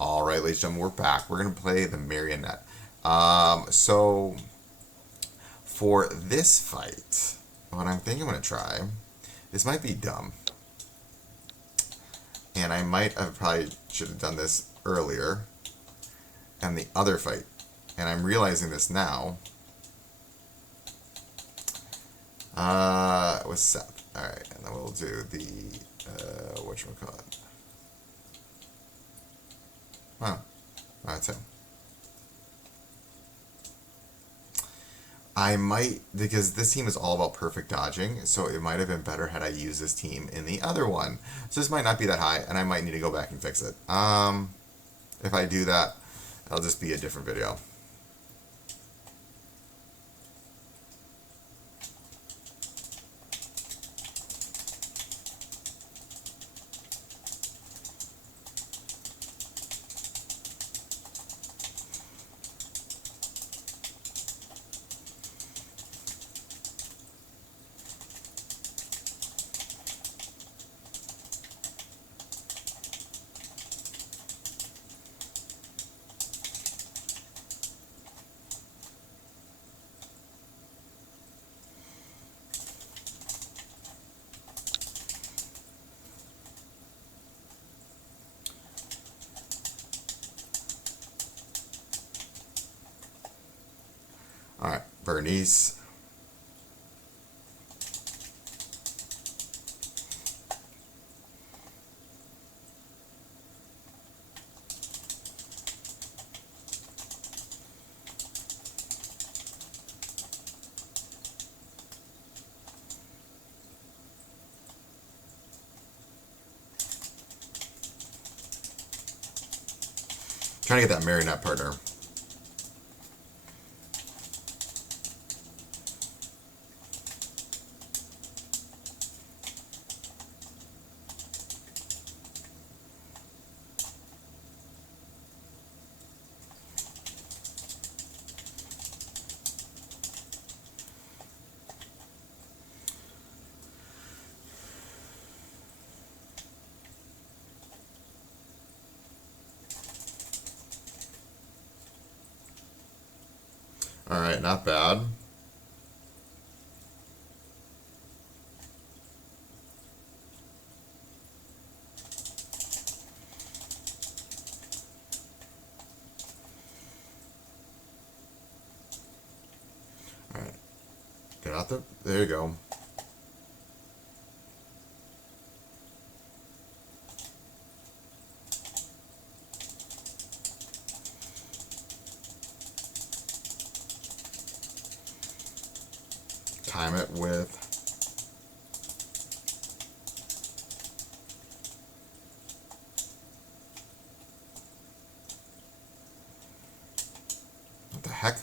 All right, ladies and gentlemen, we're back. We're going to play the marionette. So for this fight, what I'm thinking I'm going to try, this might be dumb, and I might have probably should have done this earlier, and the other fight, and I'm realizing this now. With Seth. All right, and then we'll do the whatchamacallit. Wow, that's him. I might, because this team is all about perfect dodging, so it might have been better had I used this team in the other one. So this might not be that high, and I might need to go back and fix it. If I do that, it'll just be a different video. All right, Burnice. Trying to get that marionette partner. All right, not bad. All right, get out the. There you go. Time it with. What the heck?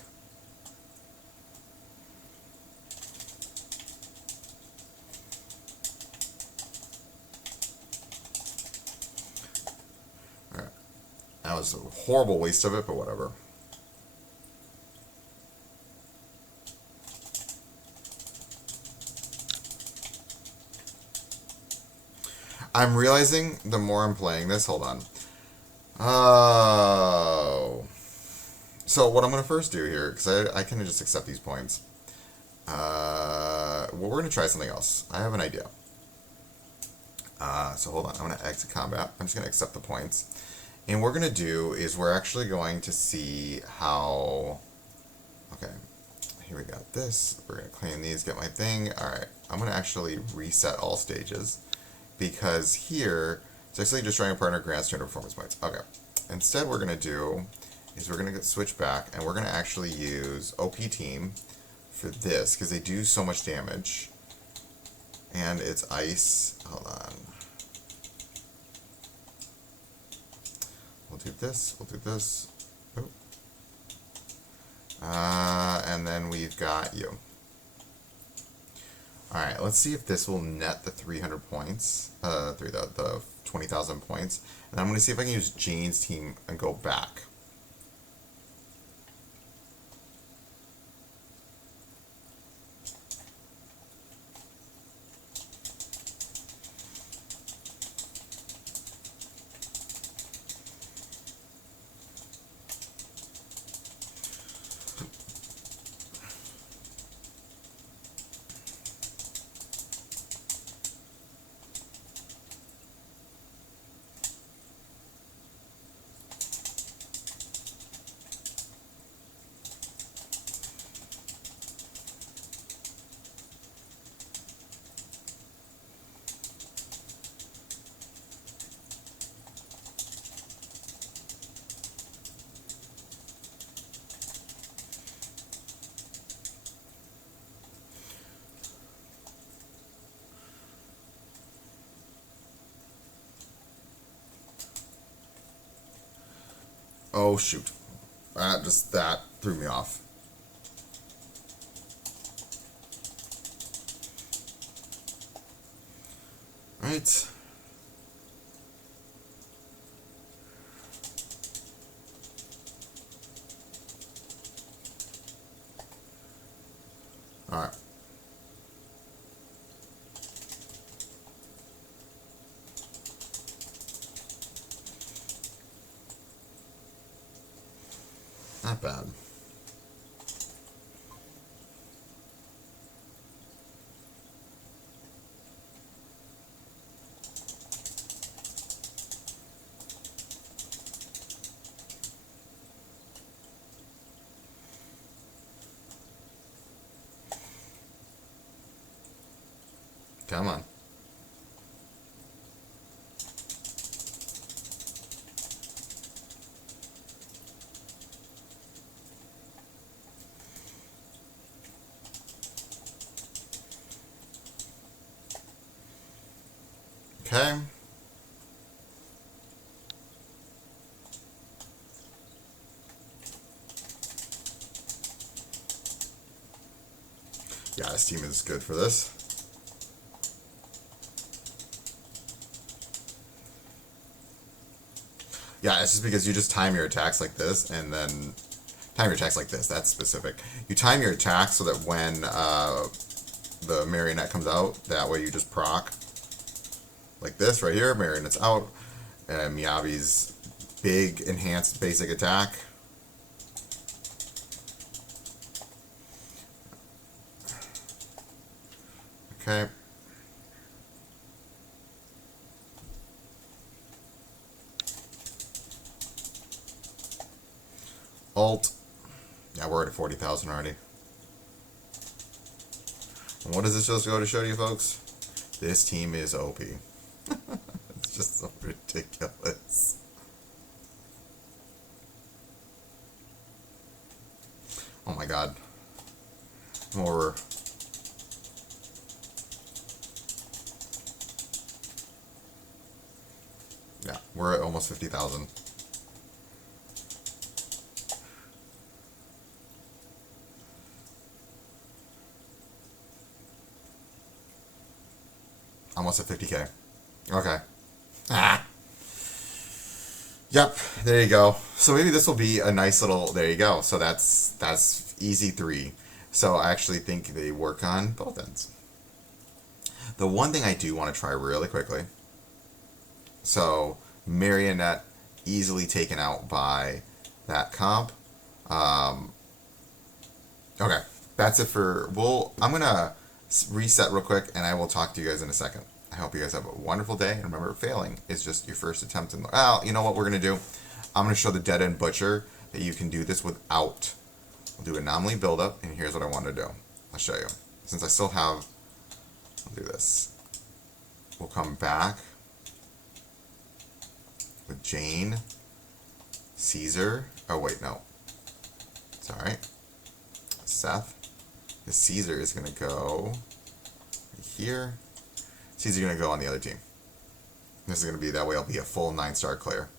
All right. That was a horrible waste of it, but whatever. I'm realizing the more I'm playing this, hold on. Oh. So what I'm going to first do here, because I can just accept these points. Well, we're going to try something else. I have an idea. So hold on. I'm going to exit combat. I'm just going to accept the points. And what we're going to do is we're actually going to see how... Okay. Here we got this. We're going to claim these, get my thing. All right. I'm going to actually reset all stages. Because here, it's actually destroying a partner grants 200 performance points. Okay. Instead, what we're going to do is we're going to switch back, and we're going to actually use OP Team for this, because they do so much damage. And it's ice. Hold on. We'll do this. We'll do this. Oh. And then we've got you. Alright, let's see if this will net the 300 points, the 20,000 points. And I'm going to see if I can use Jane's team and go back. Oh, shoot. That threw me off. Right. All right. Not bad. Come on. Okay. Yeah, this team is good for this. Yeah, it's just because you just time your attacks like this, and then time your attacks like this. That's specific. You time your attacks so that when the marionette comes out, that way you just proc like this right here. Marionette's out. Miyabi's big enhanced basic attack. Okay. Alt. Yeah, we're at 40,000 already. And what does this just go to show you, folks? This team is OP. It's just so ridiculous. Oh my god. More. Yeah, we're at almost 50,000. Almost at 50K. Okay. Ah. Yep, there you go. So maybe this will be a nice little, there you go. So that's easy 3. So I actually think they work on both ends. The one thing I do want to try really quickly. So marionette easily taken out by that comp. Okay, that's it for, I'm going to reset real quick, and I will talk to you guys in a second. I hope you guys have a wonderful day, and remember, failing is just your first attempt. Well, you know what we're going to do? I'm going to show the Dead End Butcher that you can do this without. We'll do anomaly buildup, and here's what I want to do. I'll show you. Since I still have, I'll do this. We'll come back with Jane, Caesar. Oh, wait, no. Sorry. Seth. The Caesar is going to go here. Caesar going to go on the other team. This is going to be, that way I'll be a full 9-star clear.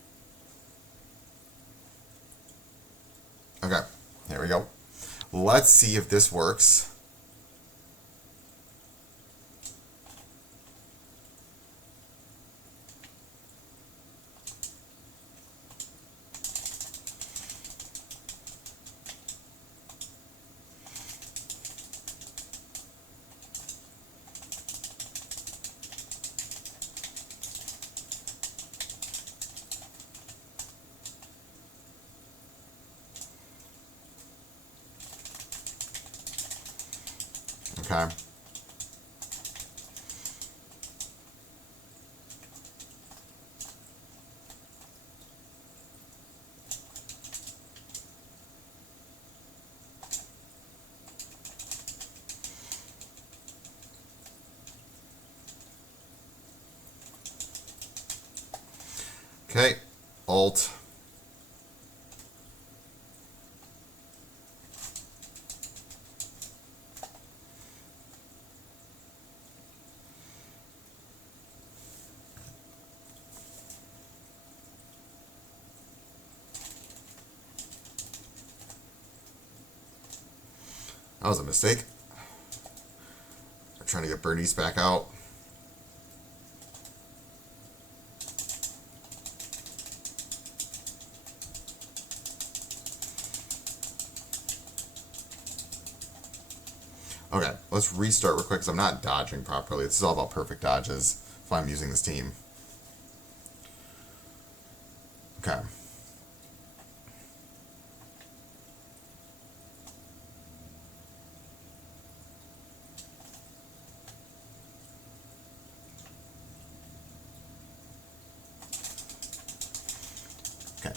Okay, here we go. Let's see if this works. Okay. Okay, Alt. That was a mistake. I'm trying to get Burnice back out. Okay, let's restart real quick because I'm not dodging properly. This is all about perfect dodges if I'm using this team. Okay. Okay.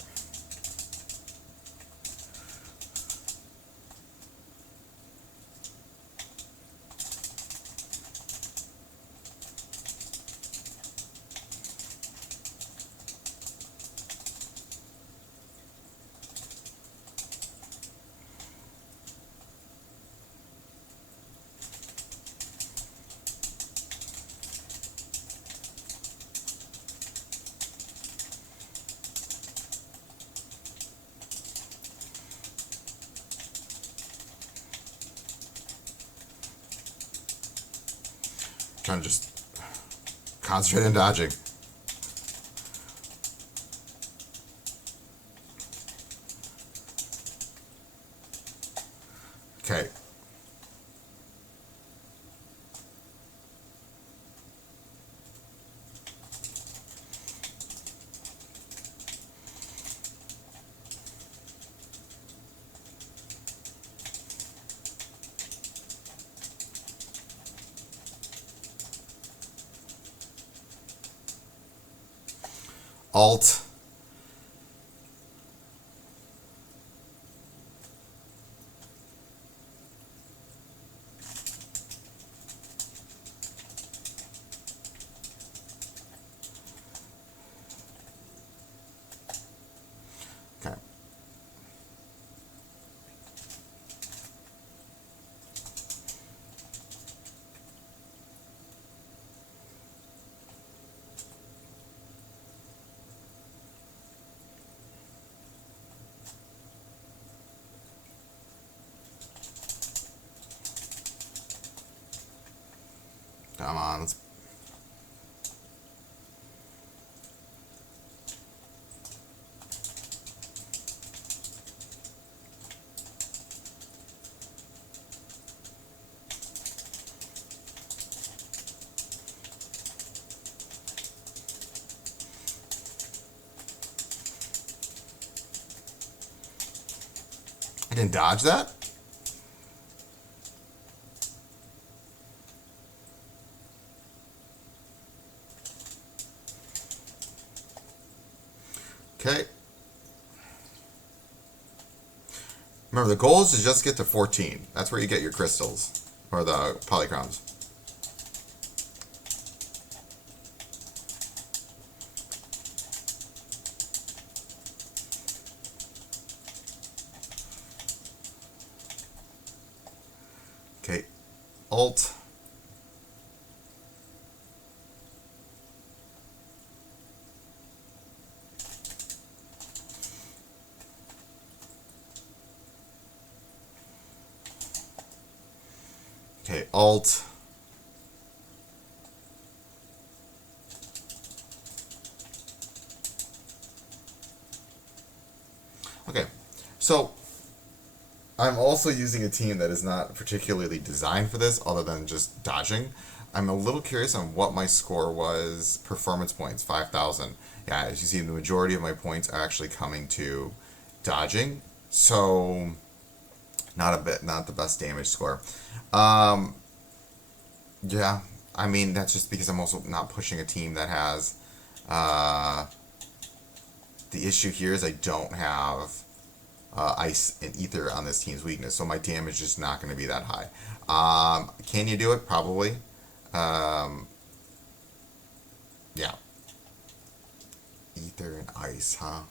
Trying to just concentrate on dodging. Okay. Alt. Okay. Come on, let's. I didn't dodge that? Okay. Remember, the goal is to just get to 14. That's where you get your crystals, or the polychromes. Okay, Alt. Okay, Alt. Okay, so I'm also using a team that is not particularly designed for this, other than just dodging. I'm a little curious on what my score was. Performance points, 5,000. Yeah, as you see, the majority of my points are actually coming to dodging. So, not the best damage score. Yeah, I mean, that's just because I'm also not pushing a team that has. The issue here is I don't have ice and ether on this team's weakness, so my damage is not going to be that high. Can you do it? Probably. Yeah. Ether and ice, huh?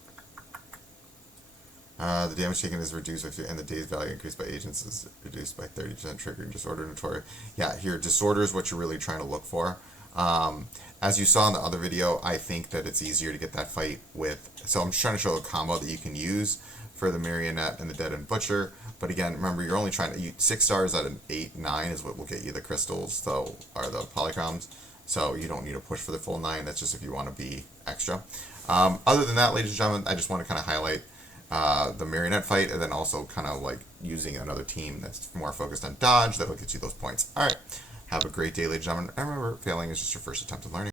The damage taken is reduced and the day's value increased by agents is reduced by 30%, triggering disorder notorious. Yeah, here, disorder is what you're really trying to look for. As you saw in the other video, I think that it's easier to get that fight with, so I'm just trying to show a combo that you can use for the Marionette and the Dead End Butcher. But again, remember, you're only trying to, 6 stars at an 8, 9 is what will get you the crystals, so, or the polychroms. So you don't need to push for the full 9, that's just if you want to be extra. Other than that, ladies and gentlemen, I just want to kind of highlight the Marionette fight, and then also kind of like using another team that's more focused on dodge that'll get you those points. Alright, have a great day, ladies and gentlemen. And remember, failing is just your first attempt at learning.